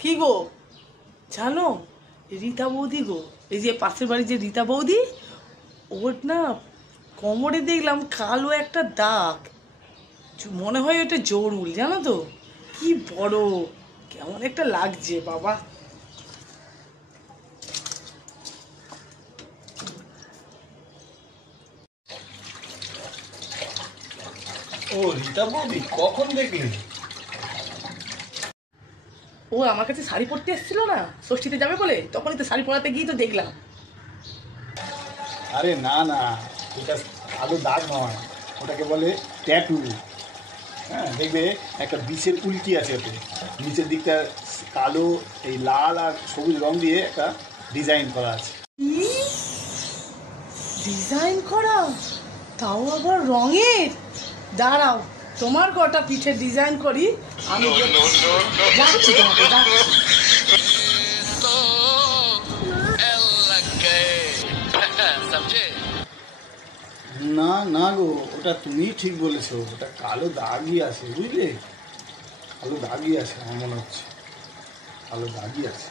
কি গো জানো, রীতা বৌদি গো, এই যে পাশের বাড়ির যে রীতা বৌদি, ওর না কোমরে দেখলাম কালো একটা দাগ, মনে হয় ওটা জরুল, জানো তো? কি বড়, কেমন একটা লাগছে বাবা। ও রীতা বৌদি, কখন দেখলি? ও আমার কাছে শাড়ি পরতে এসেছিল না, ষষ্ঠীতে যাবে বলে, তখনই তো শাড়ি পরাতে গিয়ে তো দেখলাম। আরে না না, ওটা কালো দাগ নয়, ওটাকে বলে ট্যাটু। হ্যাঁ, দেখবে একটা বিষের উল্কি আছে ওতে, নিচের দিকটা কালো, এই লাল আর সবুজ রং দিয়ে একটা ডিজাইন করা আছে। ডিজাইন করা, তাও আবার রঙের। দাঁড়াও, তোমার কটা পিঠে ডিজাইন করি আমি। যাচ্ছি তোমাকে, যাচ্ছি। না না গো, ওটা তুমিই ঠিক বলেছো, ওটা কালো দাগই আছে, বুঝলে? কালো দাগই আছে, আমার মনে হচ্ছে কালো দাগই আছে।